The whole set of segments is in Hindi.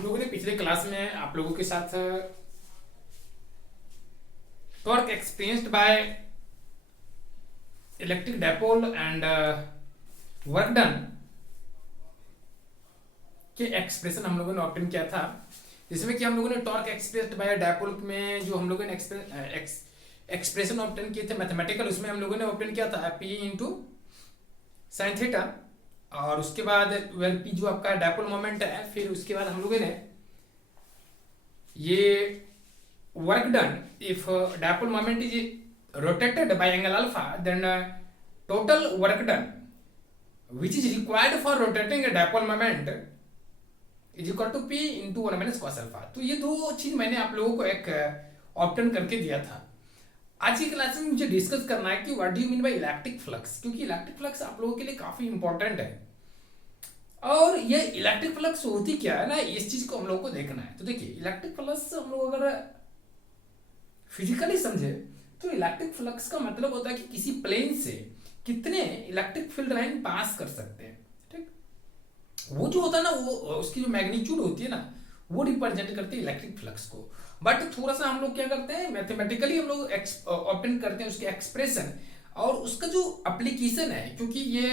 हम लोगों ने पिछले क्लास में आप लोगों के साथ torque experienced by electric dipole and work done के एक्सप्रेशन हम लोगों ने ऑब्टेन किया था, जिसमें कि हम लोगों ने टॉर्क एक्सप्रेस्ड बाय डायपोल में जो हम लोगों ने एक्सप्रेशन ऑब्टेन किए थे मैथमेटिकल, उसमें हम लोगों ने ऑब्टेन किया था पी इंटू साइन थीटा, और उसके बाद वेल पी जो आपका डायपोल मोमेंट है, फिर उसके बाद हम लोगों ने ये work done if dipole moment is rotated by angle alpha then total work done which is required for rotating a dipole moment is equal to p into 1 minus cos alpha। तो ये दो चीज मैंने आप लोगों को एक ऑप्टेन करके दिया था। आज की क्लास में मुझे डिस्कस करना है कि what do you mean by electric flux, क्योंकि इलेक्ट्रिक फ्लक्स आप लोगों के लिए काफी इंपॉर्टेंट है। और ये इलेक्ट्रिक फ्लक्स होती क्या है ना, इस चीज को हम लोगों को देखना है। तो देखिए, इलेक्ट्रिक फ्लक्स हम लोग अगर फिजिकली समझे तो इलेक्ट्रिक फ्लक्स का मतलब होता है कि किसी प्लेन से कितने इलेक्ट्रिक फील्ड लाइन पास कर सकते हैं। ठीक, वो जो होता है ना, वो उसकी जो मैग्नीट्यूड होती है ना, वो रिप्रेजेंट करते हैं इलेक्ट्रिक फ्लक्स को। बट थोड़ा सा हम लोग क्या करते हैं, मैथमेटिकली हम लोग ऑब्टेन करते हैं उसके एक्सप्रेशन और उसका जो एप्लीकेशन है, क्योंकि ये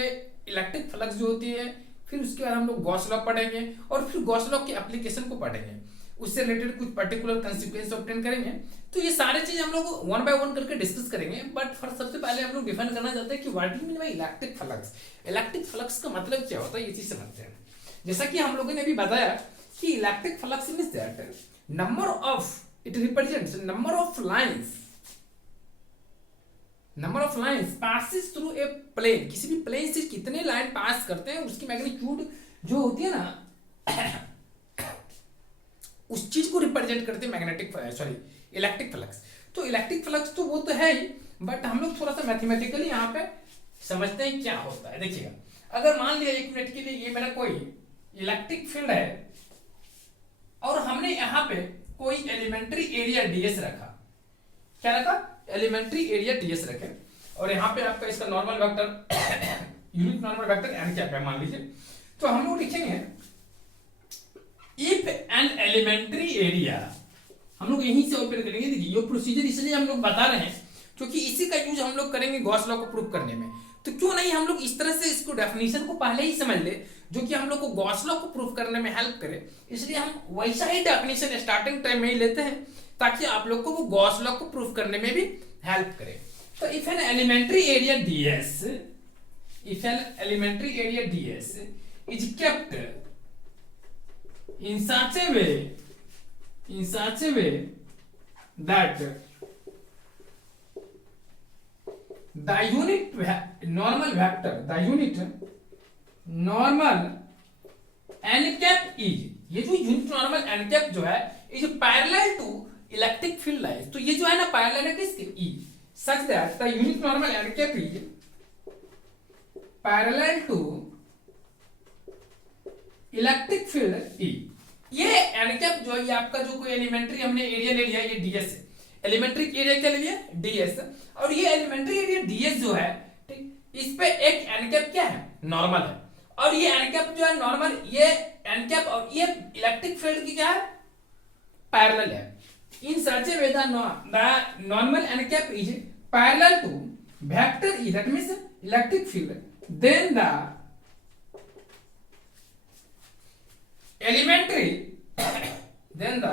इलेक्ट्रिक फ्लक्स जो होती है, फिर उसके बाद हम लोग गॉस लॉ पढ़ेंगे और फिर गॉस लॉ के एप्लीकेशन को पढ़ेंगे, उससे रिलेटेड कुछ पर्टिकुलर कंसिक्वेंस ऑब्टेन करेंगे। तो ये सारे चीज हम लोग वन बाय वन करके डिस्कस करेंगे। बट फर्स्ट सबसे पहले हम लोग डिफाइन करना चाहते हैं कि what do you mean by electric flux. Electric flux का मतलब क्या होता है, ये चीज समझते हैं। जैसा कि हम लोगों ने अभी बताया कि electric flux means that number of, it represents number of lines passes through a plane. किसी भी प्लेन से कितने लाइन पास करते हैं, उसकी मैग्नीट्यूड जो होती है ना, उस चीज को रिप्रेजेंट करते हैं इलेक्ट्रिक फ्लक्स। तो इलेक्ट्रिक फ्लक्स तो वो तो है ही, बट हम लोग थोड़ा सा मैथमेटिकली यहाँ पे समझते हैं क्या होता है। देखिएगा, अगर मान लिया एक मिनट के लिए ये मेरा कोई इलेक्ट्रिक फील्ड है और हमने यहाँ पे कोई एलिमेंट्री एरिया डीएस रखा। क्या रखा? एलिमेंट्री एरिया डीएस रखे, और यहाँ पे आपका इसका normal vector unit normal vector n क्या है मान लीजिए। तो हम लोग लिखेंगे इफ एन एलिमेंट्री एरिया, हम लोग यहीं से ऑपरेट करेंगे। देखिए, ये प्रोसीजर इसलिए हम लोग बता रहे हैं क्योंकि इसी का यूज हम लोग करेंगे गॉस लॉ को प्रूव करने में। तो क्यों नहीं हम लोग इस तरह से इसको डेफिनेशन को पहले ही समझ ले, जो कि हम लोग को गॉस लॉ को प्रूव करने में हेल्प करे। इसलिए हम वैसा ही डेफिनेशन स्टार्टिंग टाइम में ही लेते हैं, ताकि आप लोग को वो गॉस लॉ को प्रूव करने में भी हेल्प करे। तो if an elementary area ds, if an elementary area ds is kept in such a way that the unit normal vector, the unit normal n cap is, ये जो यूनिट नॉर्मल n cap जो है is parallel to electric field lines. तो ये जो है ना पैरेलल है किसके? E, such that the unit normal n cap is parallel to electric field E। ये एन कैप जो है, ये आपका जो कोई एलिमेंट्री हमने एरिया ले लिया, ये डीएस है। एलिमेंट्री एरिया क्या ले लिया? डीएस। और ये एलिमेंट्री एरिया डीएस जो है, ठीक, इस पे एक एन कैप क्या है? नॉर्मल है। और ये एन कैप जो है नॉर्मल, ये एन कैप और ये इलेक्ट्रिक फील्ड की क्या है? पैरेलल है। In such a way the normal n cap is parallel to vector E, that means electric field, then the elementary then the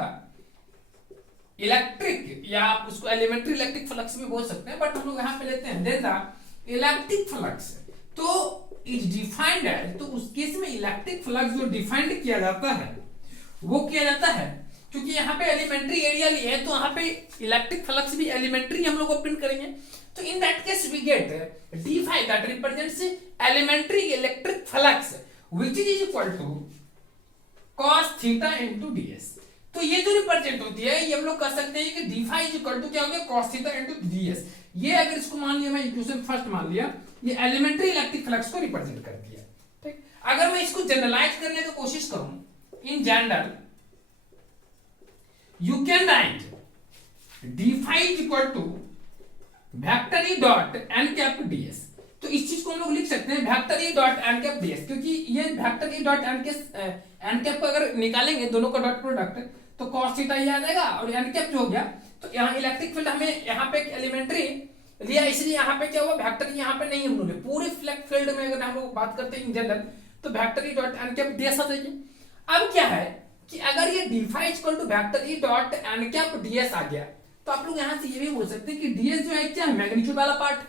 electric, या आप उसको एलिमेंट्री इलेक्ट्रिक फ्लक्स भी बोल सकते हैं, बट हम लोग यहां पे लेते हैं देन द इलेक्ट्रिक फ्लक्स। तो इज डिफाइंड है, तो उस केस में इलेक्ट्रिक फ्लक्स जो डिफाइंड किया जाता है वो किया जाता है, क्योंकि यहाँ पे एलिमेंट्री एरिया लिए है, तो यहाँ पे इलेक्ट्रिक फ्लक्स भी एलिमेंट्री हम लोग ऑब्टेन करेंगे। तो in that case we get d phi that represents elementary electric flux which is equal to cos theta into ds। तो ये जो रिप्रेजेंट होती है, ये हम लोग कह सकते हैं कि d phi is equal to क्या हो गया? cos theta into ds। ये अगर इसको मान लिया, मैं इक्वेशन फर्स्ट मान लिया, ये एलिमेंट्री इलेक्ट्रिक फ्लक्स को रिप्रेजेंट कर दिया। ठीक, अगर मैं इसको जनरलाइज करने की कोशिश करूं, in general you can write d phi is equal to vector E dot n cap ds। तो इस चीज को हम लोग लिख सकते हैं vector E dot n cap ds, क्योंकि ये vector E dot n cap को अगर निकालेंगे दोनों का डॉट प्रोडक्ट तो cos थीटा ही आ जाएगा, और एन कैप जो हो गया तो यहाँ इलेक्ट्रिक फील्ड हमें यहाँ पे एलिमेंट्री लिया, इसलिए यहाँ पे क्या हुआ वेक्टर यहाँ पे नहीं हम लोग पूरे इलेक्ट्रिक फील्ड में अगर हम लोग बात करते हैं इन जनरल तो vector E dot n cap ds आ जाएगी। अब क्या है कि अगर ये d phi equal to vector E dot n cap ds आ गया तो आप लोग यहाँ से ये भी बोल सकते हैं कि डीएस जो है क्या है मैग्नीट्यूड वाला पार्ट,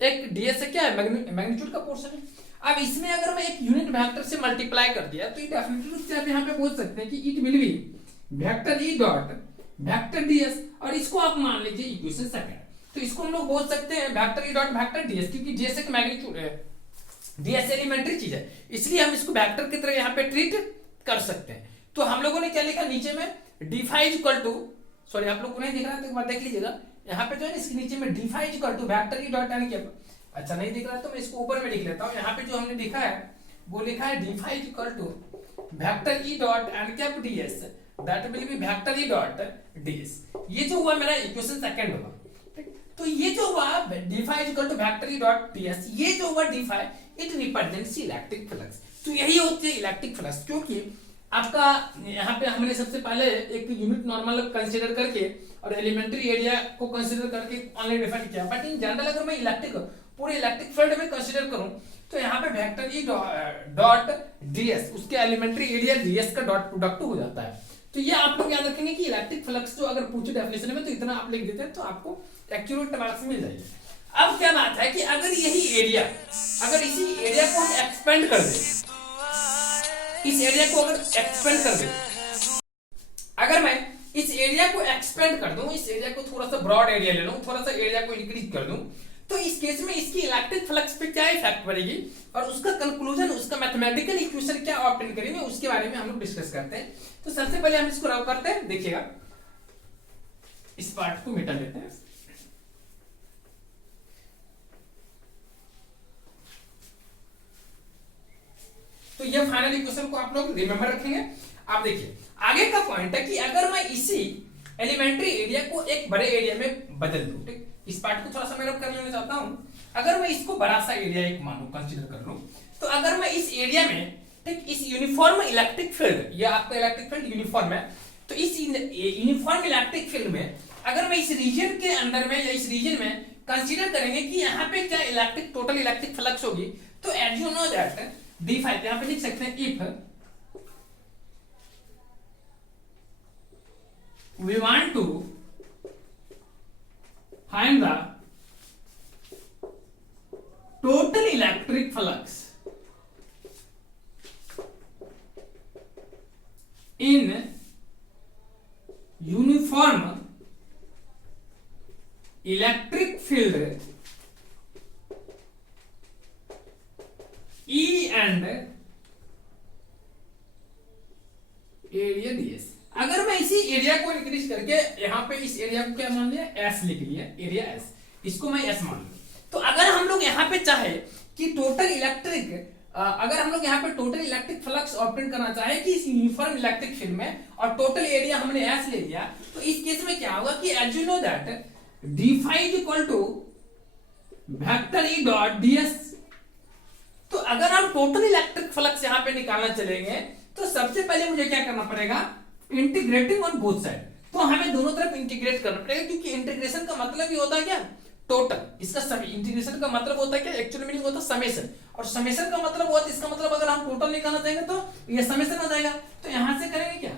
एक डीएस से क्या है मैग्नीट्यूड का पोर्शन है। अब इसमें अगर मैं एक यूनिट वेक्टर से मल्टीप्लाई कर दिया तो डेफिनेटली रूप से आप यहाँ पे बोल सकते हैं कि it will be vector E dot vector DS, और इसको आप मान लीजिए इक्वेशन सेकंड, तो इसको हम लोग बोल सकते हैं vector E dot vector DS, क्योंकि डीएस एक मैग्नीट्यूड है, डीएस एलिमेंट्री चीज है, इसलिए हम इसको वेक्टर की तरह यहाँ पे ट्रीट कर सकते हैं। तो हम लोगों ने क्या लिखा नीचे में d phi equal to, sorry आप लोग को नहीं दिख रहा है तो एक बार देख लीजिएगा, यहाँ पे जो है इसके नीचे में d phi equal to vector E dot n cap, अच्छा नहीं दिख रहा है तो मैं इसको ऊपर में लिख लेता हूँ। यहाँ पे जो हमने लिखा है वो लिखा है d phi equal to vector E dot n cap ds, that will be vector E dot ds. ये जो हुआ मेरा इक्वेशन सेकंड हुआ, तो ये जो हुआ d phi equal to vector E dot ds, ये जो हुआ d phi it represents electric flux. तो यही होती है इलेक्ट्रिक फ्लक्स, क्योंकि आपका यहाँ पे हमने सबसे पहले एक यूनिट नॉर्मल कंसीडर करके और एलिमेंट्री एरिया को कंसीडर करके ऑनलाइन डिफाइन किया, बट इन जनरल अगर मैं इलेक्ट्रिक पूरे इलेक्ट्रिक फील्ड में कंसीडर करूं तो यहाँ पे वेक्टर ई डॉट डीएस उसके एलिमेंट्री एरिया डीएस का डॉट प्रोडक्ट हो जाता है। तो ये आप लोग याद रखेंगे कि इलेक्ट्रिक फ्लक्स जो अगर पूछे डेफिनेशन में तो इतना आप लिख देते हैं तो आपको एक्यूरेट मार्क्स मिल जाएगी। अब क्या बात है कि अगर यही एरिया, अगर इसी एरिया को हम एक्सपेंड कर दें, इस एरिया को अगर एक्सपेंड कर दें, अगर मैं इस एरिया को एक्सपेंड कर दूं, इस एरिया को थोड़ा सा ब्रॉड एरिया ले लूं, थोड़ा सा एरिया को इंक्रीज कर दूं, तो इस केस में इसकी इलेक्ट्रिक फ्लक्स पे क्या इफेक्ट पड़ेगी और उसका कंक्लूजन, उसका मैथमेटिकल इक्वेशन क्या ऑब्टेन करेंगे उसके बारे में हम लोग डिस्कस करते हैं। तो सबसे पहले हम इसको रब करते हैं, देखिएगा इस पार्ट को मिटा लेते हैं। तो ये फाइनल इक्वेशन को आप लोग रिमेंबर रखेंगे। आप देखिए आगे का पॉइंट है कि अगर मैं इसी एलिमेंट्री एरिया को एक बड़े एरिया में बदल दूं, ठीक, इस पार्ट को थोड़ा सा मैं रब कर लेना चाहता हूं। अगर मैं इसको बड़ा सा एरिया एक मानो कंसीडर कर लूं, तो अगर मैं इस एरिया में, ठीक, इस यूनिफॉर्म इलेक्ट्रिक फील्ड, ये आपका इलेक्ट्रिक फील्ड यूनिफॉर्म है, तो इस यूनिफॉर्म इलेक्ट्रिक फील्ड में अगर मैं इस रीजन के अंदर में या इस रीजन में कंसीडर करेंगे कि यहाँ पे क्या इलेक्ट्रिक टोटल इलेक्ट्रिक फ्लक्स होगी, तो as you know that d phi यहाँ पे लिख सकते हैं if we want to find the total electric flux in uniform electric field E and area ds, अगर मैं इसी एरिया को इंक्रीज करके यहाँ पे इस एरिया को क्या मान लिया एस लिख लिया, एरिया एस, इसको मैं एस मान लूं। तो अगर हम लोग यहाँ पे चाहे कि टोटल इलेक्ट्रिक, अगर हम लोग यहाँ पे टोटल इलेक्ट्रिक फ्लक्स ऑब्टेन करना चाहे कि इस यूनिफॉर्म इलेक्ट्रिक फील्ड में और टोटल एरिया हमने एस ले लिया, तो इस केस में क्या होगा कि as you know that d phi is equal to vector E dot ds. तो अगर हम टोटल इलेक्ट्रिक फ्लक्स यहाँ पे निकालना चलेंगे तो सबसे पहले मुझे क्या करना पड़ेगा, इंटीग्रेटिंग ऑन बोथ साइड, तो हमें दोनों तरफ इंटीग्रेट करना पड़ेगा, क्योंकि इंटीग्रेशन का मतलब ही होता है क्या टोटल, इसका सभी इंटीग्रेशन का मतलब होता है क्या एक्चुअली मीनिंग होता है समेशन, और समेशन का मतलब होता है, इसका मतलब अगर हम टोटल निकालना चाहेंगे तो ये समेशन आ जाएगा। तो यहां से करेंगे क्या,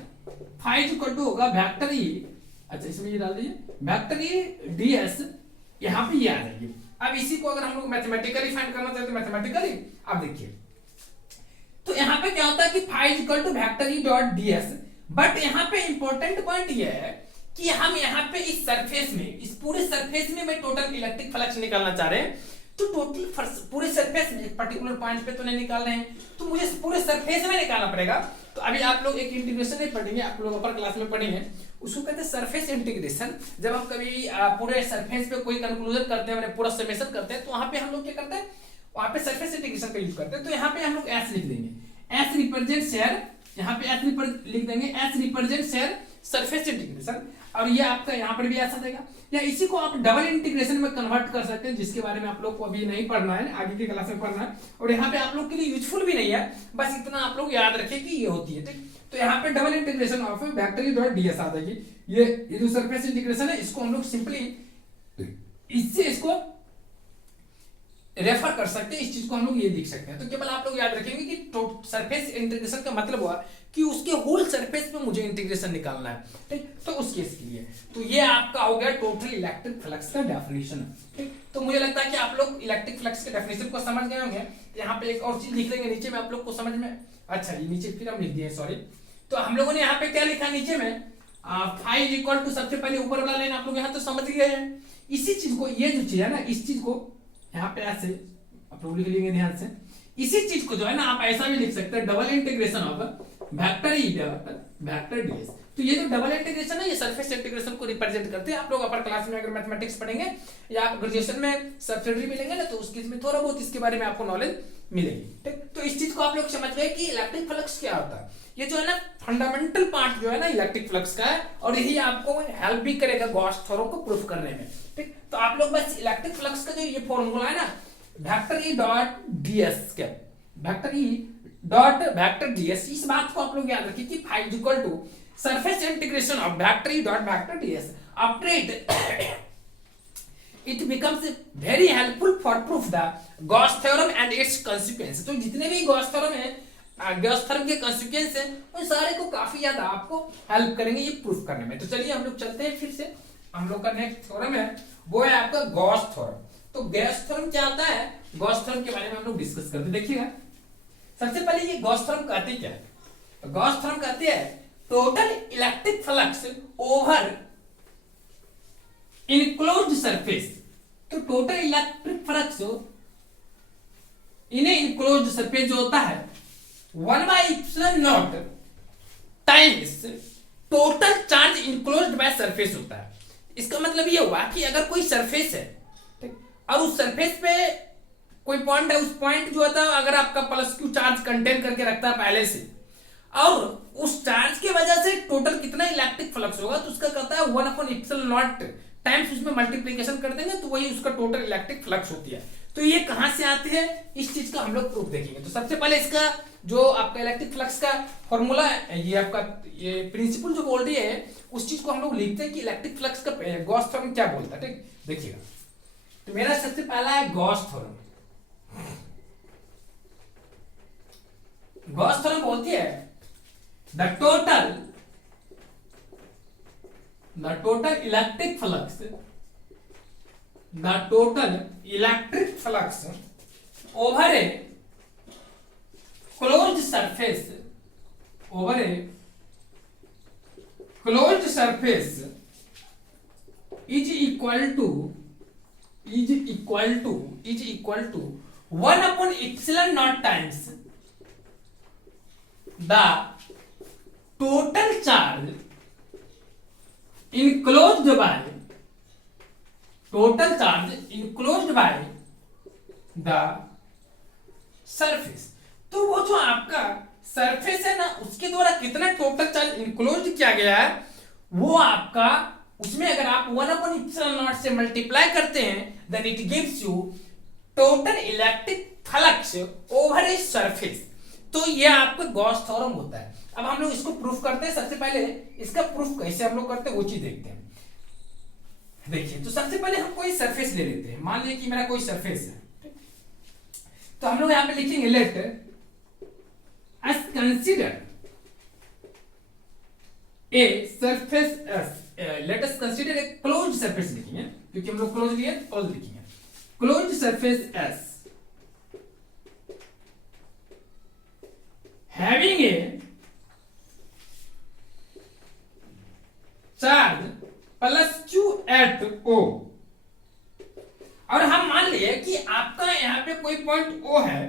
फाई इक्वल टू होगा वेक्टर ई, अच्छा इसमें ये डाल दीजिए वेक्टर ई डीएस, यहां पे ये आ जाएगी। अब इसी को अगर हम लोग मैथमेटिकली फाइंड करना चाहते हैं मैथमेटिकली, अब देखिए तो यहाँ पे क्या होता है कि phi equal to vector E dot ds, but यहाँ पे इंपॉर्टेंट पॉइंट ये है कि हम यहाँ पे इस सरफेस में, इस पूरे सरफेस में मैं टोटल इलेक्ट्रिक फ्लक्स निकालना चाह रहे हैं, तो टोटल पूरे सरफेस में एक पर्टिकुलर पॉइंट पे तो नहीं निकाल रहे हैं, तो मुझे पूरे सरफेस में निकालना पड़ेगा। तो अभी आप लोग एक इंटीग्रेशन नहीं पढ़ेंगे, आप लोग अपर क्लास में पढ़ेंगे, उसको कहते हैं सरफेस इंटीग्रेशन। जब हम कभी पूरे सरफेस पे कोई कंक्लूजन करते हैं, पूरा समेशन करते हैं, तो वहां पे हम लोग क्या करते हैं, वहां पे सरफेस इंटीग्रेशन का यूज करते हैं। तो यहाँ पे हम लोग एस लिख देंगे, एस रिप्रेजेंट शेयर, यहाँ पे एस लिख देंगे, S represent share surface integration, और ये आपका यहाँ पर भी ऐसा देगा, या इसी को आप डबल इंटीग्रेशन में कन्वर्ट कर सकते हैं, जिसके बारे में आप लोग को अभी नहीं पढ़ना है, आगे की क्लास में पढ़ना है, और यहाँ पे आप लोग के लिए यूजफुल भी नहीं है, बस इतना आप लोग याद रखें कि ये होती है, ठीक। तो यहाँ पे double integration of vector dot ds आ जाएगी। ये जो सरफेस इंटीग्रेशन है इसको हम लोग सिंपली इससे इसको रेफर कर सकते हैं, इस चीज को हम लोग ये लिख सकते हैं। तो केवल आप लोग याद रखेंगे कि सरफेस इंटीग्रेशन का मतलब हुआ कि उसके होल सरफेस पे मुझे इंटीग्रेशन निकालना है, ठीक। तो उस केस के लिए तो ये आपका हो गया टोटल इलेक्ट्रिक फ्लक्स का डेफिनेशन, ठीक। तो मुझे लगता है कि आप लोग इलेक्ट्रिक फ्लक्स के डेफिनेशन को समझ गए होंगे। यहाँ पे एक और चीज लिख लेंगे नीचे में आप लोग को समझ में, अच्छा ये नीचे फिर हम लिख दिए, सॉरी। तो हम लोगों ने यहाँ पे क्या लिखा नीचे में, फाई इज इक्वल टू, सबसे पहले ऊपर वाला लाइन आप लोग यहाँ तो समझ गए हैं। इसी चीज को, ये जो चीज है ना, इस चीज को यहाँ पे ऐसे आप लोग लिख लेंगे ध्यान से। इसी चीज को जो है ना आप ऐसा भी लिख सकते हैं, double integration of vector E vector DS. तो ये जो डबल इंटीग्रेशन है ये सरफेस इंटीग्रेशन को रिप्रेजेंट करते हैं। आप लोग अपर क्लास में अगर मैथमेटिक्स पढ़ेंगे या आप ग्रेजुएशन में सब्सिडरी मिलेंगे ना, तो उसके में थोड़ा बहुत इसके बारे में आपको नॉलेज मिलेगी, ठीक। तो इस चीज को आप लोग समझ गए कि इलेक्ट्रिक फ्लक्स क्या होता है। ये जो है ना फंडामेंटल पार्ट जो है ना इलेक्ट्रिक फ्लक्स का है, और यही आपको हेल्प भी करेगा गॉस थ्योरम को प्रूफ करने में, ठीक। तो आप लोग बस इलेक्ट्रिक फ्लक्स का जो ये फॉर्मूला है ना, वेक्टर ई डॉट डीएस के, vector E dot vector ds, इस बात को आप लोग याद रखिए कि phi is equal to surface integration of vector E dot vector ds. After it becomes very helpful for proof the Gauss theorem and its consequence। तो जितने भी Gauss theorem है, Gauss theorem के consequence है, उन सारे को काफी ज्यादा आपको हेल्प करेंगे ये प्रूफ करने में। तो चलिए हम लोग चलते हैं फिर से, हम लोग का नेक्स्ट थ्योरम है वो है आपका Gauss theorem। तो Gauss theorem क्या आता है, Gauss theorem के बारे में हम लोग डिस्कस करते हैं। देखिएगा सबसे पहले ये Gauss theorem कहते क्या है, तो Gauss theorem कहते हैं total electric flux over enclosed surface. तो total electric flux in enclosed surface जो होता है 1/ε0 times total charge enclosed by surface होता है। इसका मतलब ये हुआ कि अगर कोई सरफेस है, ठीक, और उस सरफेस पे कोई पॉइंट है, उस पॉइंट जो होता है अगर आपका प्लस क्यू चार्ज कंटेन करके रखता है पहले से, और उस चार्ज की वजह से टोटल कितना इलेक्ट्रिक फ्लक्स होगा, तो उसका कहता है 1/ε0 टाइम्स उसमें मल्टीप्लिकेशन कर देंगे तो वही उसका टोटल इलेक्ट्रिक फ्लक्स होती है। तो ये कहां से आती है, इस चीज का हम लोग प्रूफ देखेंगे। तो सबसे पहले इसका जो आपका इलेक्ट्रिक फ्लक्स का फॉर्मूला है, ये आपका ये प्रिंसिपल जो बोल रही है उस चीज को हम लोग लिखते हैं कि इलेक्ट्रिक फ्लक्स का गॉस थ्योरम क्या बोलता है, ठीक। देखिएगा तो मेरा सबसे पहला है गॉस थ्योरम। गॉस थ्योरम बोलती है the total electric flux, the total electric flux over a closed surface, over a closed surface is equal to 1/ε0 times the total charge enclosed by the surface। तो वो जो आपका सरफेस है ना उसके द्वारा कितना टोटल चार्ज इनक्लोज्ड किया गया है, वो आपका उसमें अगर आप 1/ε0 से मल्टीप्लाई करते हैं then it gives you total electric flux over a surface. तो ये आपका गॉस थ्योरम होता है। अब हम लोग इसको प्रूफ करते हैं। सबसे पहले इसका प्रूफ कैसे हम लोग करते हैं वो चीज देखते हैं। देखिए तो सबसे पहले हम कोई सरफेस ले लेते हैं। मान लिया कि मेरा कोई सरफेस है, तो हम लोग यहां पे लिखेंगे let us consider a surface S, let us consider a closed surface लिखेंगे क्योंकि हम लोग क्लोज लिए क्लोज लिखेंगे। Closed surface S having a charge plus Q at O, और हम मान लिए कि आपका यहाँ पे कोई पॉइंट O है,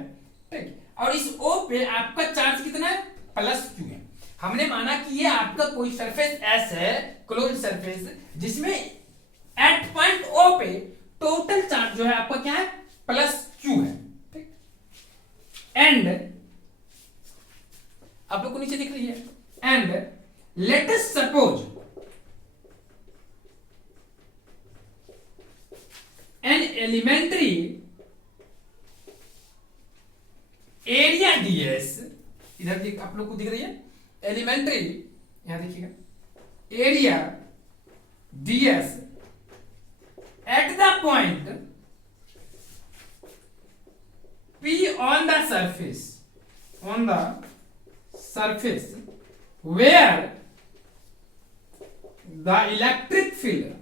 ठीक, और इस O पे आपका चार्ज कितना है, प्लस Q है। हमने माना कि ये आपका कोई सरफेस S है, क्लोज सरफेस, जिसमें एट पॉइंट O पे टोटल चार्ज जो है आपका क्या है, प्लस Q है, ठीक। एंड आप लोग को नीचे दिख रही है, and let us suppose an elementary area ds, इधर आप लोग को दिख रही है एलिमेंट्री, यहां देखिएगा area ds at the point P on the surface where the electric field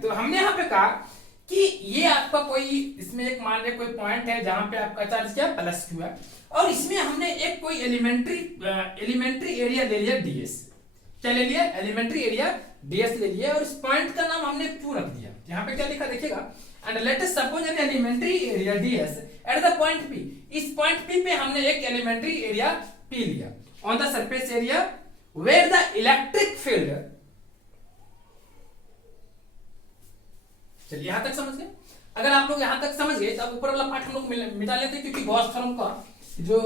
तो हमने यहां पे कहा कि ये आपका कोई इसमें एक मान लिया कोई पॉइंट है जहां पे आपका चार्ज क्या प्लस क्यू है, और इसमें हमने एक कोई एलिमेंट्री एरिया ले लिया डीएस, क्या ले लिया एलिमेंट्री एरिया डीएस ले लिया, और इस पॉइंट का नाम हमने क्यू रख दिया। यहाँ पे क्या लिखा देखिएगा, and let us suppose an elementary area ds at the point P, इस पॉइंट पी पे हमने एक एलिमेंट्री एरिया पी लिया on the surface area where the electric field, चलिए यहां तक समझ गए। अगर आप लोग यहां तक समझ गए तो ऊपर वाला पार्ट हम लोग मिटा लेते हैं, क्योंकि गॉस थ्योरम का जो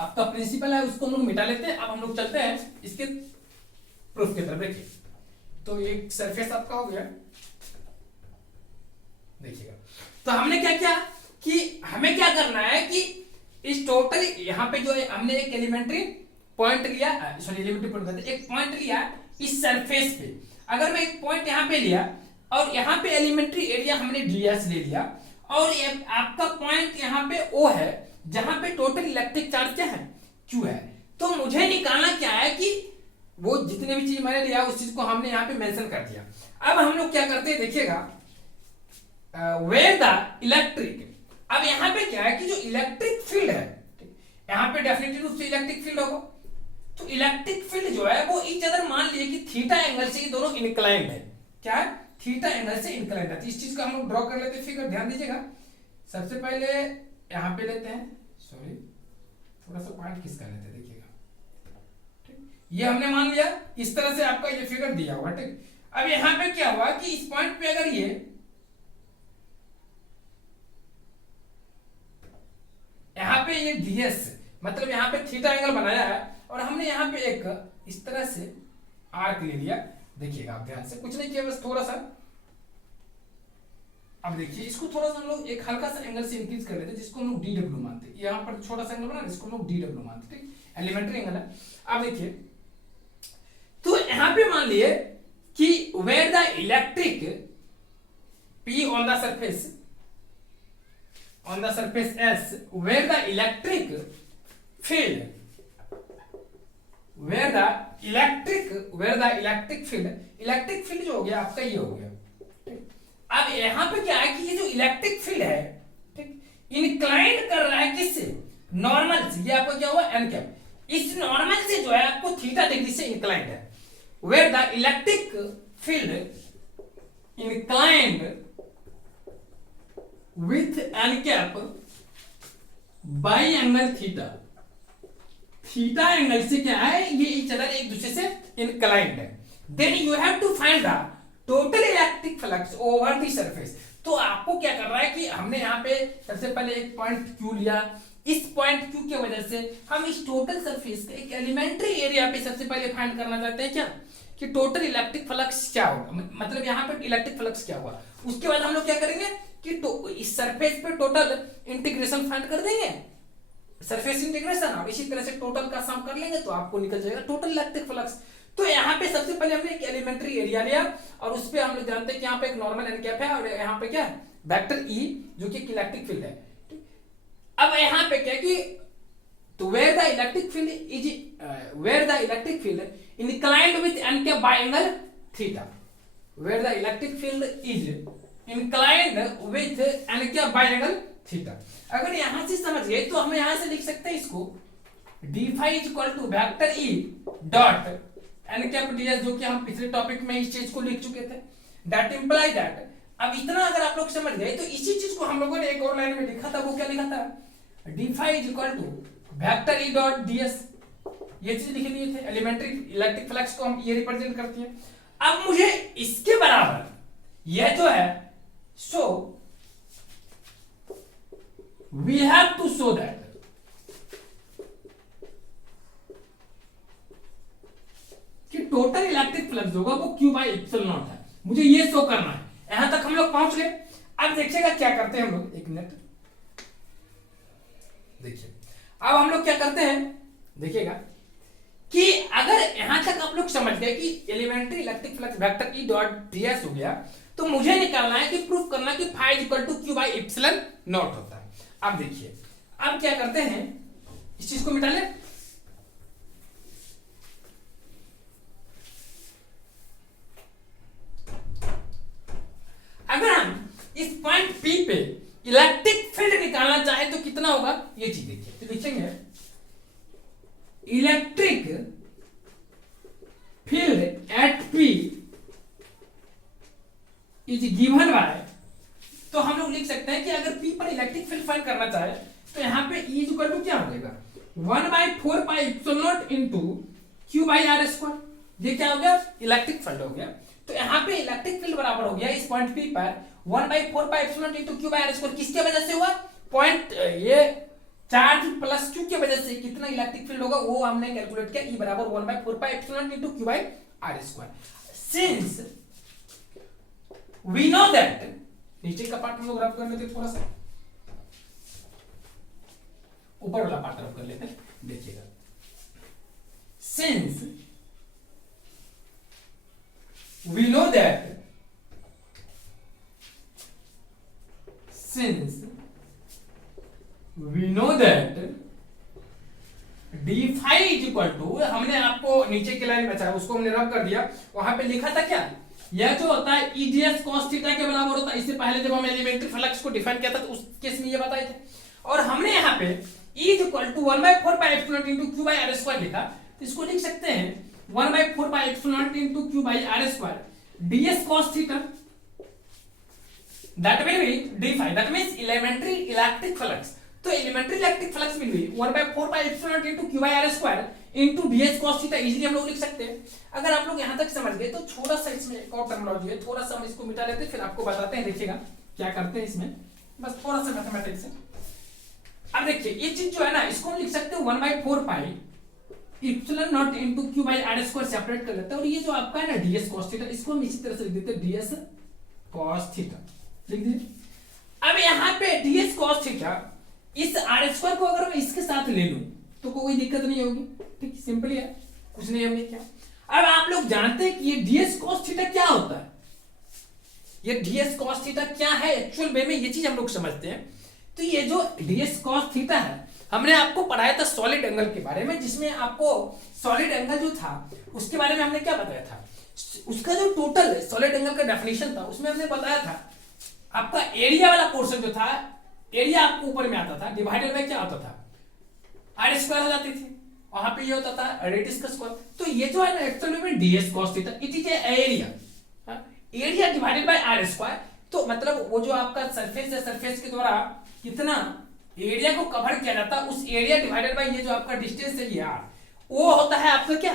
आपका प्रिंसिपल है उसको हम लोग मिटा लेते हैं। अब हम लोग चलते हैं इसके प्रूफ की तरफ। देखिए तो एक सरफेस आपका हो गया, देखिएगा तो हमने क्या किया कि हमें क्या करना है कि इस टोटल यहां पे जो है हमने एक एलिमेंट्री पॉइंट लिया, सॉरी एलिमेंट्री पॉइंट कहते हैं, एक पॉइंट लिया इस सरफेस पे। अगर मैं एक पॉइंट यहां पे लिया और यहां पे एलिमेंट्री एरिया हमने डीएस ले लिया, और ये आपका पॉइंट यहां पे ओ है जहां पे टोटल इलेक्ट्रिक चार्ज क्या है क्यू है, तो मुझे निकालना क्या है कि वो जितने भी चीज मैंने लिया उस चीज को हमने यहाँ पे मेंशन कर दिया। अब हम लोग क्या करते हैं देखिएगा, वेयर द इलेक्ट्रिक, अब यहाँ पे क्या है कि जो इलेक्ट्रिक फील्ड है यहाँ पे डेफिनेटली रूप से इलेक्ट्रिक फील्ड होगा, तो इलेक्ट्रिक फील्ड जो है वो ईच अदर मान लिए कि थीटा एंगल से ये दोनों इंक्लाइंड है, क्या है थीटा एंगल से इंक्लाइंड है। तो इस चीज को हम लोग ड्रॉ कर लेते हैं फिगर, ध्यान दीजिएगा। सबसे पहले यहाँ पे लेते हैं, सॉरी थोड़ा सा पॉइंट किस कर लेते हैं, देखिएगा ये हमने मान लिया इस तरह से आपका ये फिगर दिया हुआ, ठीक। अब यहां पे क्या हुआ कि इस पॉइंट पे अगर ये यहां पे ये डीएस मतलब यहां पे थीटा एंगल बनाया है, और हमने यहां पे एक इस तरह से आर्क ले लिया, देखिएगा आप ध्यान से, कुछ नहीं किया बस थोड़ा सा। अब देखिए इसको थोड़ा सा हम लोग एक हल्का सा एंगल से इंक्रीज कर लेते हैं, जिसको हम लोग डी डब्ल्यू मानते हैं। यहाँ पर छोटा सा एंगल बना जिसको हम लोग डी डब्ल्यू मानते हैं, ठीक, एलिमेंट्री एंगल है। अब देखिए तो यहां पे मान लिए कि where the electric P on the surface S, where the electric field electric field जो हो गया आपका ये हो गया, ठीक। अब यहां पे क्या है कि ये जो इलेक्ट्रिक फील्ड है, ठीक, इंक्लाइंड कर रहा है किससे, नॉर्मल से, ये आपका क्या हुआ एन कैप, इस नॉर्मल से जो है आपको थीटा डिग्री से इंक्लाइंड है, where the electric field inclined with n cap by angle theta, theta angle से क्या है ये इच अदर एक दूसरे से इंक्लाइंड है, then you have to find the total electric flux over the surface. तो आपको क्या कर रहा है कि हमने यहाँ पे सबसे पहले एक पॉइंट क्यू लिया, इस पॉइंट क्यू की वजह से हम इस टोटल सरफेस के एक एलिमेंट्री एरिया पे सबसे पहले फाइंड करना चाहते हैं क्या कि टोटल इलेक्ट्रिक फ्लक्स क्या होगा, मतलब यहाँ पे इलेक्ट्रिक फ्लक्स क्या होगा। उसके बाद हम लोग क्या करेंगे कि इस सरफेस पे टोटल इंटीग्रेशन फाइंड कर देंगे, सरफेस इंटीग्रेशन, और इसी तरह से टोटल का सम कर लेंगे तो आपको निकल जाएगा टोटल इलेक्ट्रिक फ्लक्स। तो यहाँ पे सबसे पहले हमने एक एलिमेंट्री एरिया लिया, और उस पे हम लोग जानते हैं कि यहाँ पे एक नॉर्मल एन कैप है, और यहाँ पे क्या है वेक्टर ई जो कि इलेक्ट्रिक फील्ड है। अब यहाँ पे क्या कि तो where the electric field inclined with n cap by angle theta, where the electric field is inclined with n cap by angle theta। अगर यहां से समझ गए तो हम यहां से लिख सकते हैं इसको d phi is equal to vector e dot n cap ds, जो कि हम पिछले टॉपिक में इस चीज को लिख चुके थे, that imply that। अब इतना अगर आप लोग समझ गए तो इसी चीज को हम लोगों ने एक और लाइन में लिखा था, वो क्या लिखा था d phi is equal to vector e dot ds, ये चीज लिख दिए थे, एलिमेंट्री इलेक्ट्रिक फ्लक्स को हम ये रिप्रेजेंट करती है। अब मुझे इसके बराबर यह जो है so we have to show that कि टोटल इलेक्ट्रिक फ्लक्स होगा वो Q बाई एप्सिलॉन नॉट है, मुझे ये शो करना है। यहां तक हम लोग पहुंच गए। अब देखिएगा क्या करते हैं हम लोग, एक मिनट देखिए। अब हम लोग क्या करते हैं, देखिएगा कि अगर यहां तक आप लोग समझ गए कि elementary electric flux vector E dot ds हो गया, तो मुझे निकालना है कि प्रूफ करना कि phi is equal to Q by epsilon naught होता है। अब देखिए, अब क्या करते हैं, इस चीज को मिटा ले। अगर हम इस पॉइंट P पे इलेक्ट्रिक फील्ड निकालना चाहे तो कितना होगा, ये चीज देखिए। तो लिखेंगे electric field eight P is given by, तो हम लोग लिख सकते हैं कि अगर P पर इलेक्ट्रिक फील्ड फाइंड करना चाहे तो यहां पे E इज इक्वल टू क्या हो जाएगा, 1/4 pi epsilon naught into Q by R square. ये क्या हो गया, इलेक्ट्रिक फील्ड हो गया। तो यहाँ पे इलेक्ट्रिक फील्ड बराबर हो गया इस पॉइंट P पर 1/4 pi epsilon naught into Q by R square. किसके वजह से हुआ, पॉइंट ये चार्ज प्लस Q की वजह से कितना इलेक्ट्रिक फील्ड होगा वो हमने कैलकुलेट किया, E बराबर 1/4 pi epsilon naught into Q by R square. Since we know that, नीचे का पार्ट हम लोग रफ कर लेते हैं, थोड़ा सा ऊपर वाला पार्ट रफ कर लेते हैं। देखिएगा, since we know that d phi is equal to, हमने आपको नीचे की लाइन बचा उसको हमने रब कर दिया, वहां पे लिखा था क्या, यह जो होता है E ds cos थीटा के बराबर होता है। इससे पहले जब हम एलिमेंट्री फ्लक्स को डिफाइन किया था तो उस केस में ये बताए थे। और हमने यहाँ पे E is equal to 1/4 pi epsilon naught into Q by R square लिखा, तो इसको लिख सकते हैं 1/4 pi epsilon naught into Q by R square ds cos theta, that will be d phi, that means elementary electric flux। तो elementary electric flux will be 1/4 pi epsilon naught into Q by R square into ds cos theta। Easily हम लोग लिख सकते हैं। अगर आप लोग यहां तक समझ गए तो थोड़ा सा इसमें एक और टर्मिनोलॉजी है, थोड़ा सा हम इसको मिटा लेते हैं, फिर आपको बताते हैं। देखिएगा क्या करते हैं इसमें, बस थोड़ा सा मैथमेटिक्स है। अब देखिए ये चीज जो है ना, इसको हम लिख सकते हैं 1/4 pi epsilon naught into Q by R square separate कर लेते हैं। और ये जो आपका है ना ds cos थीटा, इसको हम इसी तरह से लिख देते हैं ds cos थीटा, लिख दीजिए। अब यहाँ पे ds cos थीटा, इस R स्क्वायर को अगर मैं इसके साथ ले लूं तो कोई दिक्कत नहीं होगी, ठीक, सिंपली है, कुछ नहीं हमने किया। अब आप लोग जानते हैं कि ये ds cos थीटा क्या होता है, ये ds cos थीटा क्या है एक्चुअल वे में, ये चीज हम लोग समझते हैं। तो ये जो ds cos थीटा है, हमने आपको पढ़ाया था सॉलिड एंगल के बारे में, जिसमें आपको सॉलिड एंगल जो था उसके बारे में हमने क्या बताया था, उसका जो टोटल सॉलिड एंगल का डेफिनेशन था उसमें हमने बताया था आपका एरिया वाला पोर्शन जो था, एरिया आपको ऊपर में आता था, डिवाइडेड बाय क्या होता था, R स्क्वायर हो जाती थी, वहां पे ये होता था रेडियस का स्क्वायर। तो ये जो है ना एक्चुअल में ds cos theta it is area, area divided by R square. तो मतलब वो जो आपका सरफेस है, सरफेस के द्वारा कितना एरिया को कवर किया जाता है, उस एरिया डिवाइडेड बाय ये जो आपका डिस्टेंस है ये r, वो होता है आपका क्या,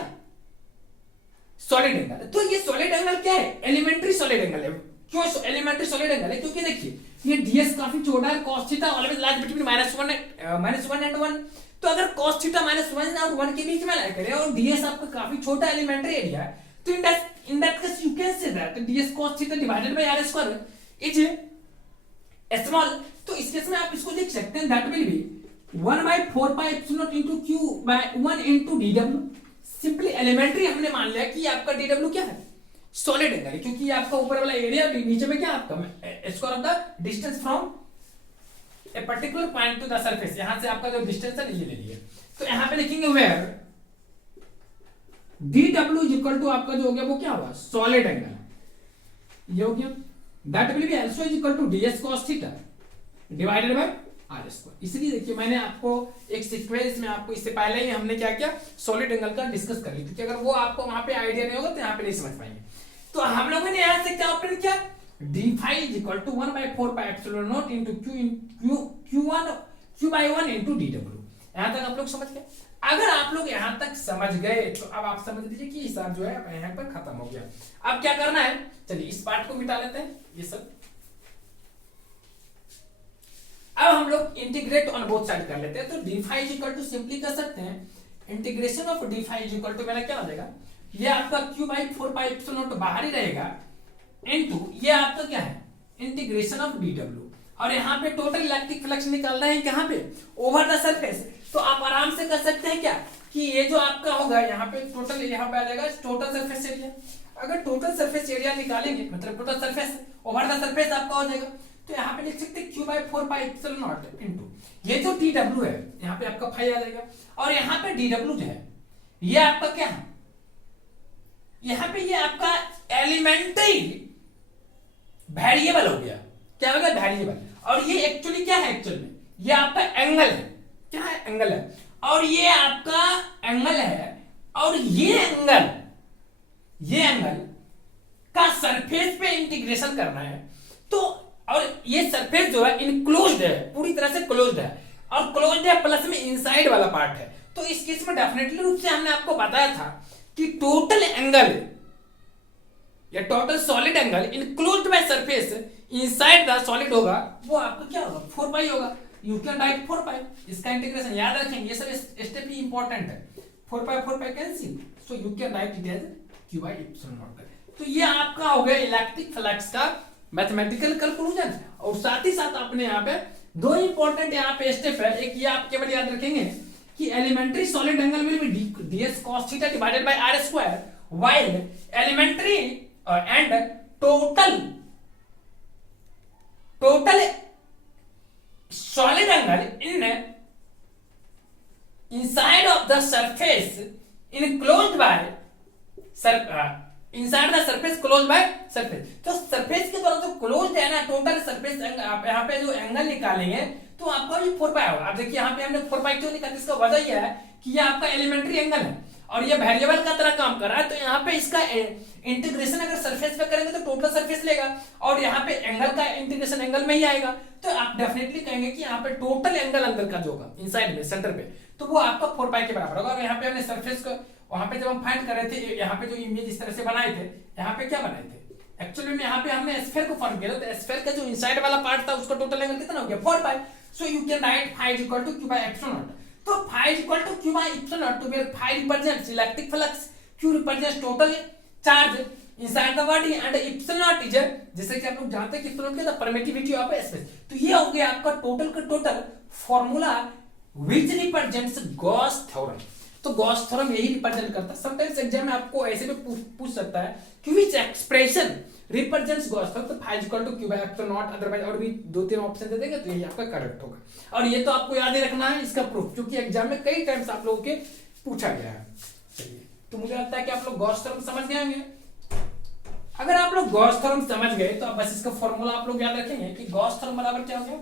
सॉलिड एंगल। तो ये सॉलिड एंगल क्या है, एलिमेंट्री सॉलिड एंगल है। क्यों एलिमेंट्री सॉलिड एंगल है, क्योंकि देखिए ये ds काफी छोटा है, cos theta always lies between -1 and 1। तो अगर cos थीटा -1 और 1 के बीच में लाया करें और ds आपका काफी छोटा एलिमेंट्री एरिया है, तो in that case you can say that ds cos theta divided by r square is small. तो इस केस में आप इसको लिख सकते हैं that will be 1/4 pi epsilon naught into Q by 1 into dw। Simply elementary हमने मान लिया कि आपका dw क्या है, सॉलिड एंगल है, क्योंकि ये आपका ऊपर वाला एरिया, नीचे में क्या आपका square of the distance from a particular point two the surface. यहां से आपका जो डिस्टेंस है ये ले लिए, तो यहां पे लिखेंगे where dw is equal to आपका जो हो गया वो क्या होगा, सॉलिड एंगल, ये हो गया। That will be also is equal to ds cos theta divided by R square. इसलिए देखिए मैंने आपको एक सीक्वेंस में आपको इससे पहले ही हमने क्या किया, सॉलिड एंगल का डिस्कस कर ली, क्योंकि अगर वो आपको वहां पे आइडिया नहीं होगा तो यहाँ पे नहीं समझ पाएंगे। तो हम लोगों ने यहां से क्या ऑप्शन किया, d phi is equal to 1/4 pi epsilon naught into Q by 1 into dw। यहां तक आप लोग समझ गए। अगर आप लोग यहां तक समझ गए तो अब आप समझ लीजिए कि हिसाब जो है यहां पर खत्म हो गया। अब क्या करना है, चलिए इस पार्ट को मिटा लेते हैं ये सब। अब हम लोग इंटीग्रेट ऑन बोथ साइड कर लेते हैं, तो d phi is equal to simply कर सकते हैं integration of d phi is equal to मेरा क्या हो जाएगा, ये आपका क्यू बाई 4πε0 बाहर ही रहेगा इनटू ये आपका क्या है इंटीग्रेशन ऑफ डी डब्ल्यू, और यहाँ पे टोटल इलेक्ट्रिक फ्लक्स निकाल रहे हैं कहाँ पे ओवर द सरफेस। तो आप आराम से कर सकते हैं क्या कि ये जो आपका होगा यहाँ पे टोटल यहाँ पे आ जाएगा टोटल सरफेस एरिया। अगर टोटल सरफेस एरिया निकालेंगे मतलब total surface over the surface आपका हो जाएगा, तो यहाँ पे लिख सकते हैं क्यू बाई 4πε0 इनटू ये जो डी डब्ल्यू है यहाँ पे आपका फाई आ जाएगा, और यहाँ पे डी डब्ल्यू जो है ये आपका क्या है, यहाँ पे ये आपका एलिमेंट्री वेरिएबल हो गया, क्या हो गया वेरिएबल, और ये एक्चुअली क्या है एक्चुअल में ये आपका एंगल है, क्या है एंगल है, और ये आपका एंगल है, और ये एंगल का सरफेस पे इंटीग्रेशन करना है। तो और ये सरफेस जो है इनक्लोज्ड है, पूरी तरह से क्लोज्ड है, और क्लोज्ड है प्लस में इनसाइड वाला पार्ट है। तो इस केस में डेफिनेटली रूप से हमने आपको बताया था कि टोटल एंगल या total solid angle enclosed by surface inside the solid होगा, वो आपका क्या होगा 4 होगा। यू कैन राइट 4 इसका इंटीग्रेशन याद रखेंगे, ये सब स्टेप ही इंपॉर्टेंट है। 4 cancel, so you can write it as q by epsilon naught। तो ये आपका हो गया इलेक्ट्रिक फ्लक्स का मैथमेटिकल कैलकुलेशन, और साथ ही साथ आपने यहाँ पे दो इंपॉर्टेंट यहाँ पे स्टेप है। एक ये आप केवल याद रखेंगे कि elementary solid angle will be ds cos theta divided by r square, while elementary and total solid angle inside of the surface enclosed by inside the surface closed by surface। तो सरफेस के द्वारा जो क्लोज्ड है ना टोटल सरफेस, आप यहाँ पे जो एंगल निकालेंगे तो आपका भी 4 होगा। आप देखिए यहाँ पे हमने 4 क्यों निकाला, इसका वजह यह है कि ये आपका एलिमेंट्री एंगल है और ये वेरिएबल का तरह काम कर रहा है। तो यहाँ पे इसका इंटीग्रेशन अगर सरफेस पे करेंगे तो टोटल सरफेस लेगा, और यहाँ पे एंगल का इंटीग्रेशन एंगल में ही आएगा। तो आप डेफिनेटली कहेंगे कि यहाँ पे टोटल एंगल अंदर का जो होगा इनसाइड में सेंटर पे, तो वो आपका 4 के बराबर होगा। और यहाँ पे हमने सरफेस को वहां पे जब हम फाइंड कर रहे थे, यहाँ पे जो इमेज इस तरह से बनाए थे, यहाँ पे क्या बनाए थे एक्चुअली में यहाँ पे हमने स्फीयर को फॉर्म किया, तो स्फीयर का जो इनसाइड वाला पार्ट था उसका टोटल एंगल कितना हो गया 4 so you can write phi is equal to q by epsilon naught। तो phi is equal to q by epsilon naught, तो where phi represents electric flux, q represents total charge inside the body, and epsilon naught is जैसे कि आप लोग जानते हैं कि epsilon क्या था परमिटिविटी ऑफ स्पेस। तो ये हो गया आपका टोटल का total formula which represents Gauss theorem. तो गॉस थ्योरम यही रिप्रेजेंट करता है। समटाइम्स एग्जाम में आपको ऐसे भी पूछ सकता है कि which expression represents Gauss theorem, तो phi is equal to q by epsilon naught, otherwise और भी दो तीन ऑप्शन दे देंगे तो यही आपका करेक्ट होगा। और ये तो आपको याद ही रखना है इसका प्रूफ, क्योंकि एग्जाम में कई टाइम्स आप लोगों के पूछा गया है। चलिए, तो मुझे लगता है कि आप लोग गॉस थ्योरम समझ गए होंगे। अगर आप लोग गॉस थ्योरम समझ गए तो बस इसका फॉर्मूला आप लोग याद रखेंगे कि गॉस थ्योरम बराबर क्या हो गया,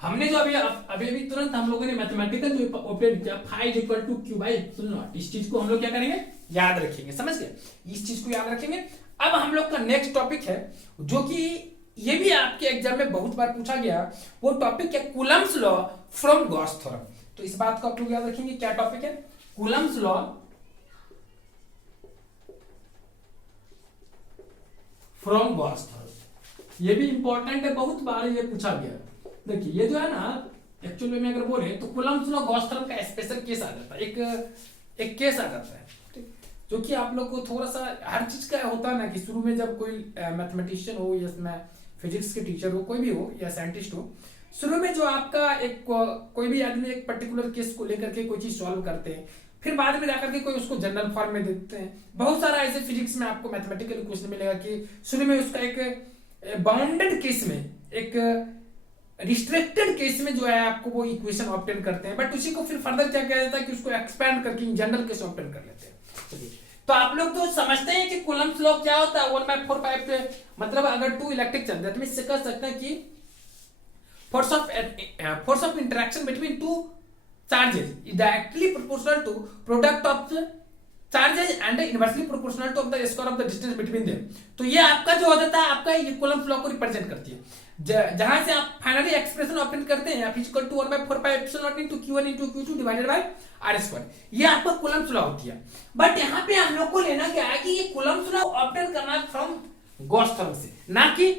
हमने जो अभी तुरंत हम लोगों ने मैथमेटिकल जो ऑपरेट किया phi is equal to q by epsilon naught, इस चीज को हम लोग क्या करेंगे याद रखेंगे, समझ गए, इस चीज को याद रखेंगे। अब हम लोग का नेक्स्ट टॉपिक है जो कि ये भी आपके एग्जाम में बहुत बार पूछा गया, वो टॉपिक है Coulomb's law from Gauss theorem. तो इस बात को आप लोग याद रखेंगे, क्या टॉपिक है Coulomb's law from Gauss theorem. ये भी इंपॉर्टेंट है, बहुत बार ये पूछा गया। देखिए ये जो है ना एक्चुअली में अगर बोले तो कूलम्स लॉ गॉस थ्योरम का स्पेशल केस आ जाता है, एक केस आ जाता है, ठीक, जो कि आप लोग को थोड़ा सा हर चीज का होता है ना कि शुरू में जब कोई मैथमेटिशियन हो या फिजिक्स के टीचर हो, कोई भी हो या साइंटिस्ट हो, शुरू में जो आपका एक कोई भी आदमी एक पर्टिकुलर केस को लेकर के कोई चीज सॉल्व करते हैं, फिर बाद में जाकर के कोई उसको जनरल फॉर्म में देते हैं। बहुत सारा ऐसे फिजिक्स में आपको मैथमेटिकल क्वेश्चन मिलेगा कि शुरू में उसका एक बाउंडेड केस में, एक रिस्ट्रिक्टेड केस में जो है आपको वो इक्वेशन ऑब्टेन करते हैं, बट उसी को फिर फर्दर क्या किया जाता है कि उसको एक्सपैंड करके जनरल केस ऑब्टेन कर लेते हैं। तो आप लोग तो समझते हैं कि कूलम्स लॉ क्या होता है 1/4 पे, मतलब अगर 2 इलेक्ट्रिक चार्ज दैट मींस कह सकते हैं कि force of interaction between 2 charges is directly proportional to product of charges and inversely proportional to of the square of the distance between them. तो ये आपका जो हो जाता है आपका ये कूलम्स लॉ को रिप्रेजेंट करती है। जहां से आप फाइनली एक्सप्रेशन ऑप्टेन करते हैं f equal to 1/4πε0 into q1 into q2 divided by r square, ये आपका कूलम्ब्स लॉ होती है। बट यहाँ पे हम लोग को लेना क्या है कि ये कूलम्ब्स लॉ ऑप्टेन करना है फ्रॉम गॉस थ्योरम से, ना कि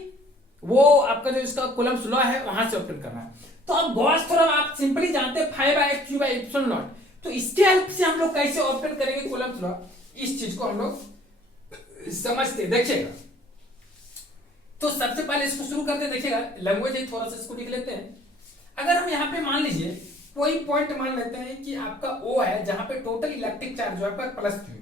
वो आपका जो इसका कूलम्ब्स लॉ है वहां से ऑप्टेन करना है। तो अब गॉस थ्योरम आप सिंपली जानते हैं 5/q/ε0, तो इसके हेल्प से हम लोग कैसे ऑप्टेन करेंगे कूलम्ब्स लॉ, इस चीज को हम लोग समझते हैं। देखिएगा, तो सबसे पहले इसको शुरू करते हैं। देखिएगा लैंग्वेज है, थोड़ा सा इसको लिख लेते हैं। अगर हम यहाँ पे मान लीजिए कोई पॉइंट मान लेते हैं कि आपका O है, जहां पे टोटल इलेक्ट्रिक चार्ज जो है प्लस क्यू,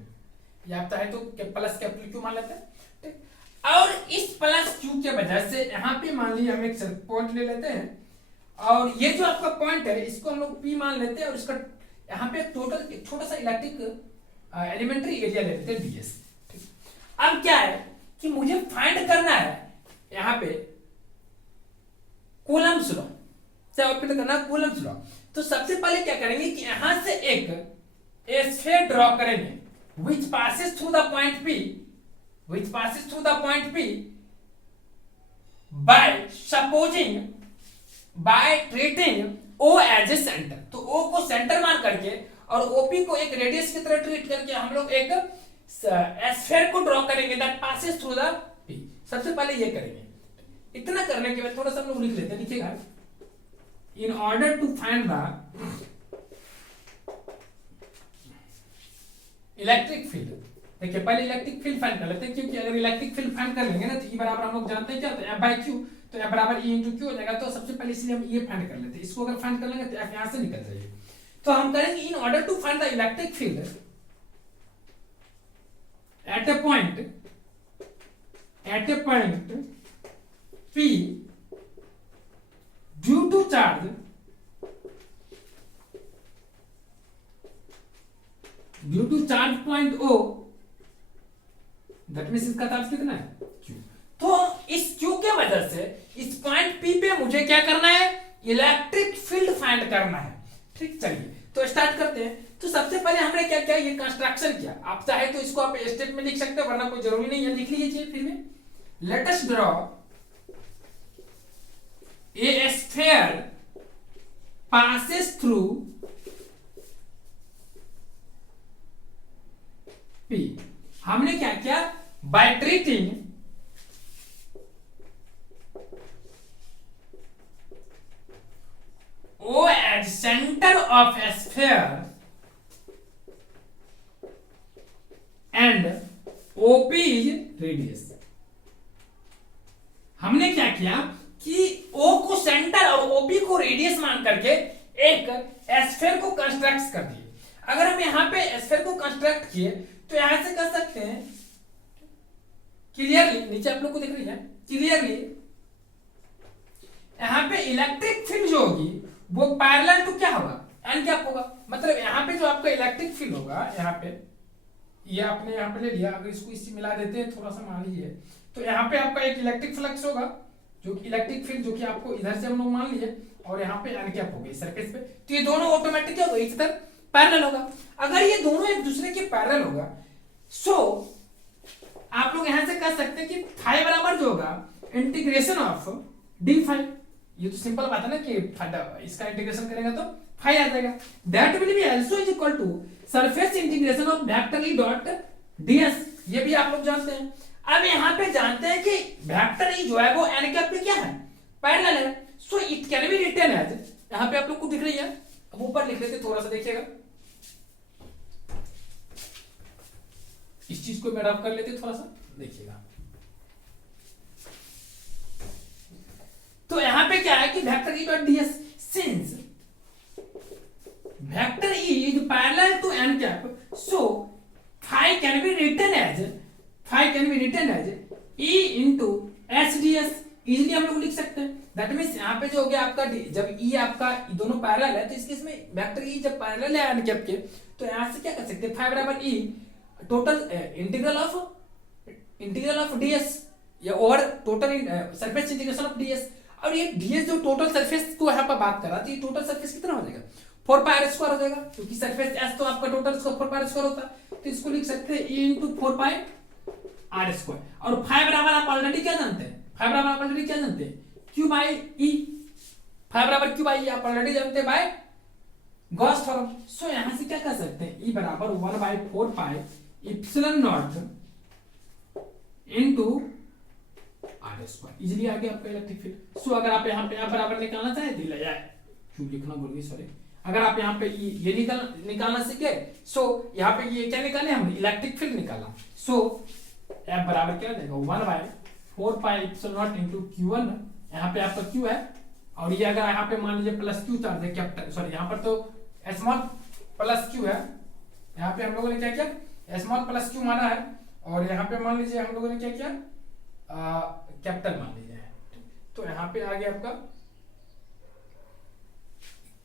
या आप चाहे तो प्लस कैपिटल क्यू मान लेते हैं, ठीक। और इस प्लस क्यू के वजह से यहाँ पे मान लीजिए हम एक पॉइंट ले लेते हैं, और ये जो आपका पॉइंट है इसको हम लोग P मान लेते हैं, और इसका यहाँ पे टोटल छोटा सा इलेक्ट्रिक एलिमेंट्री एरिया ले लेते हैं ds, ठीक। अब क्या है कि मुझे फाइंड करना है यहाँ पे कूलम्ब्स लॉ से ऑप्टेन करना कूलम्ब्स लॉ। तो सबसे पहले क्या करेंगे कि यहां से एक स्फीयर ड्रॉ करेंगे which passes through the point P, which passes through the point P by supposing, by treating O as a center। तो O को सेंटर मान करके और OP को एक रेडियस की तरह ट्रीट करके हम लोग एक स्फीयर को ड्रॉ करेंगे that passes through the P। सबसे पहले ये करेंगे। इतना करने के बाद थोड़ा सा हम लोग लिख लेते हैं, लिखिएगा in order to find the electric field. देखिए पहले इलेक्ट्रिक फील्ड फाइंड कर लेते हैं, क्योंकि अगर इलेक्ट्रिक फील्ड फाइंड कर लेंगे ना तो E बराबर हम लोग जानते हैं क्या होता है F/Q, तो F बराबर E इंटू Q हो जाएगा। तो सबसे पहले इसलिए हम ये फाइंड कर लेते हैं, इसको अगर फाइंड कर लेंगे तो F यहाँ से निकल जाएगी। तो हम करेंगे in order to find the electric field at a point P due to charge point O, that means इसका चार्ज कितना है Q। तो इस Q के वजह से इस पॉइंट P पे मुझे क्या करना है, इलेक्ट्रिक फील्ड फाइंड करना है, ठीक। चलिए तो स्टार्ट करते हैं। तो सबसे पहले हमने क्या किया, ये कंस्ट्रक्शन किया। आप चाहे तो इसको आप स्टेप में लिख सकते हो, वरना कोई जरूरी नहीं है, लिख लीजिए। फिर में let us draw a sphere passes through P। हमने क्या किया, by treating O as center of a sphere and OP is radius। हमने क्या किया कि O को सेंटर और OP को रेडियस मान करके एक स्फीयर को कंस्ट्रक्ट कर दिए। अगर हम यहाँ पे स्फीयर को कंस्ट्रक्ट किए तो यहां से कर सकते हैं क्लियरली, नीचे आप लोग को दिख रही है क्लियरली, यहाँ पे इलेक्ट्रिक फील्ड जो होगी वो पैरेलल टू क्या होगा, एन कैप होगा। मतलब यहाँ पे जो आपका इलेक्ट्रिक फील्ड होगा, यहाँ पे ये आपने यहाँ पे ले लिया, अगर इसको इसी मिला देते हैं थोड़ा सा मान लीजिए, तो यहाँ पे आपका एक इलेक्ट्रिक फ्लक्स होगा, जो कि इलेक्ट्रिक फील्ड जो कि आपको इधर से हम लोग मान लिए, और यहाँ पे एन कैप होगी सरफेस पे। तो ये दोनों ऑटोमेटिक क्या होगा, इस तरह पैरेलल होगा। अगर ये दोनों एक दूसरे के पैरेलल होगा, सो आप लोग यहां से कह सकते हैं कि फाई बराबर जो होगा इंटीग्रेशन ऑफ डी फाई। ये तो सिंपल बात है ना कि इसका इंटीग्रेशन करेंगे तो फाई आ जाएगा। That will be also is equal to surface integration of vector E dot ds. ये भी आप लोग जानते हैं। अब यहाँ पे जानते हैं कि वेक्टर ई जो है वो एन कैप पे क्या है, पैरेलल है। So it can be written as, यहाँ पे आप लोग को दिख रही है, अब ऊपर लिख लेते थोड़ा सा देखिएगा, इस चीज को मैं कर लेते थोड़ा सा देखिएगा। तो यहां पे क्या है कि vector E dot ds since vector E is parallel to N cap, so phi can be written as E into S ds. Easily हम लोग लिख सकते हैं। दैट मीन्स यहाँ पे जो हो गया आपका जब ई आपका दोनों पैरेलल है, तो इस केस में वेक्टर ई जब पैरेलल है एन कैप के, तो यहां से क्या कर सकते हैं, फाई बराबर ई टोटल इंटीग्रल ऑफ डीएस या over total surface integration of DS. और ये डीएस जो टोटल सरफेस को यहाँ पर बात कर रहा था, ये टोटल सरफेस कितना हो जाएगा, 4πr² हो जाएगा, क्योंकि सरफेस एस तो आपका टोटल 4πr² होता है। तो इसको लिख सकते हैं e इंटू 4πr²। और फाई बराबर आप ऑलरेडी क्या जानते हैं, फाई बराबर आप ऑलरेडी क्या जानते हैं, Q बाई E, फाई बराबर Q बाई E आप ऑलरेडी जानते हैं बाय गॉस थ्योरम। सो यहां से क्या कर सकते हैं, E बराबर 1/4 pi epsilon naught into r square, easily आ गया आपका इलेक्ट्रिक फील्ड। सो अगर आप यहाँ पे F बराबर निकालना चाहे दिला जाए, क्यों लिखना भूल गई सॉरी, अगर आप यहाँ पे ये निकालना सीख गए, सो यहाँ पे ये क्या निकाले हम, इलेक्ट्रिक फील्ड निकाला। सो F बराबर क्या देगा 1/4 pi epsilon naught into Q1, यहाँ पे आपका Q है, और ये अगर यहाँ पे मान लीजिए प्लस Q चार्ज है, कैपिटल सॉरी यहाँ पर तो स्मॉल प्लस Q है, यहाँ पे हम लोगों ने क्या किया स्मॉल प्लस Q माना है, और यहाँ पे मान लीजिए हम लोगों ने क्या किया कैपिटल मान लीजिए, तो यहाँ पे आ गया आपका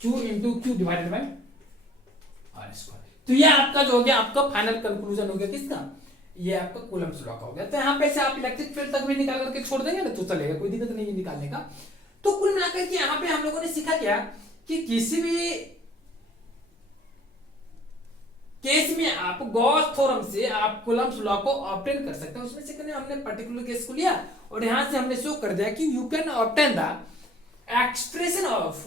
Q into Q divided by R square. तो ये आपका जो हो गया आपका फाइनल कंक्लूजन हो गया किसका, ये आपका कूलम्ब्स लॉ का हो गया। तो यहाँ पे से आप इलेक्ट्रिक फील्ड तक भी निकाल करके छोड़ देंगे ना तो चलेगा, कोई दिक्कत नहीं है निकालने का। तो कुल मिलाकर के यहाँ पे हम लोगों ने सीखा क्या कि किसी भी केस में आप गॉस थ्योरम से आप कूलम्ब्स लॉ को ऑब्टेन कर सकते हैं। उसमें से हमने पर्टिकुलर केस को लिया और यहां से हमने शो कर दिया कि you can obtain the expression of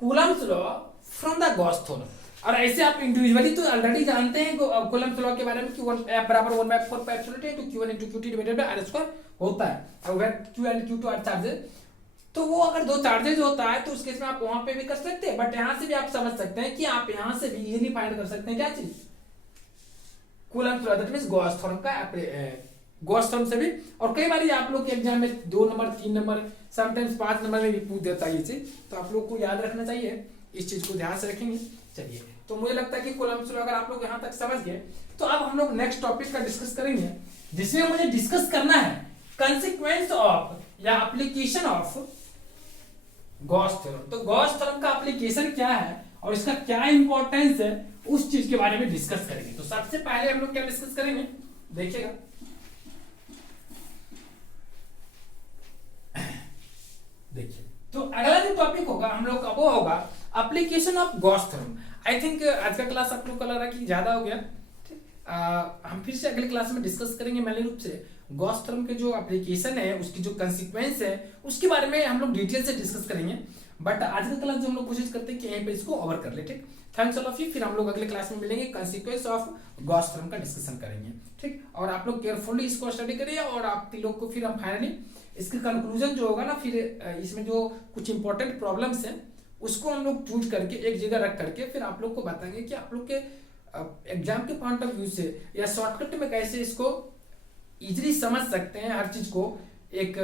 Coulomb's law from the Gauss theorem. और ऐसे आप इंडिविजुअली तो ऑलरेडी जानते हैं कूलम्ब्स लॉ के बारे में कि F बराबर 1/4 pi epsilon T Q1 into Qt divided by r square होता है, और वह Q and Q2 are charges, तो वो अगर दो चार्जेज होता है तो उस केस में आप वहां पे भी कर सकते हैं, बट यहां से भी आप समझ सकते हैं कि आप यहां से भी इजीली फाइंड कर सकते हैं क्या चीज Coulomb's law, that means Gauss theorem का गॉस थ्योरम से भी। और कई बार आप लोग के एग्जाम में 2 नंबर 3 नंबर समटाइम्स 5 नंबर में भी पूछ देता है ये चीज, तो आप लोग को याद रखना चाहिए, इस चीज को ध्यान से रखेंगे। चलिए, तो मुझे लगता है कि कूलम्ब्स लॉ अगर आप लोग यहां तक समझ गए, तो अब हम लोग नेक्स्ट टॉपिक का डिस्कस करेंगे, जिसमें मुझे डिस्कस करना है कंसीक्वेंस ऑफ या एप्लीकेशन ऑफ गॉस थ्योरम। तो गॉस थ्योरम का एप्लीकेशन क्या है और इसका क्या इंपॉर्टेंस है, उस चीज के बारे में डिस्कस करेंगे। तो सबसे पहले हम लोग क्या डिस्कस करेंगे, देखिएगा, देखिए, तो अगला जो टॉपिक होगा हम लोग का वो होगा application of Gauss theorem. I think आज का क्लास आप लोग को लग रहा है कि ज्यादा हो गया, हम फिर से अगले क्लास में डिस्कस करेंगे मैन्य रूप से गॉस थ्योरम के जो एप्लीकेशन है, उसकी जो कंसीक्वेंस है, उसके बारे में हम लोग डिटेल से डिस्कस करेंगे। बट आज का क्लास जो हम लोग कोशिश करते हैं कि यहीं पे इसको ओवर कर ले, ठीक। थैंक्स ऑल ऑफ यू, फिर हम लोग अगले क्लास में मिलेंगे, कंसीक्वेंस ऑफ गॉस थ्योरम का डिस्कशन करेंगे, ठीक। और आप लोग केयरफुली इसको स्टडी करिए, और आप लोग को फिर हम फाइनली इसके कंक्लूजन जो होगा ना, फिर इसमें जो कुछ इंपॉर्टेंट प्रॉब्लम्स हैं उसको हम लोग चूज करके एक जगह रख करके फिर आप लोग को बताएंगे कि आप लोग के एग्जाम के पॉइंट ऑफ व्यू से या शॉर्टकट में कैसे इसको इजीली समझ सकते हैं, हर चीज को एक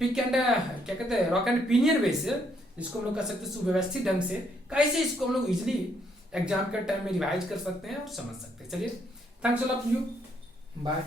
पिक एंड क्या कहते हैं रॉक एंड पिनियन वे से, जिसको हम लोग कर सकते हैं सुव्यवस्थित ढंग से, कैसे इसको हम लोग इजीली एग्जाम के टाइम में रिवाइज कर सकते हैं और समझ सकते हैं। चलिए, thanks all of you, bye.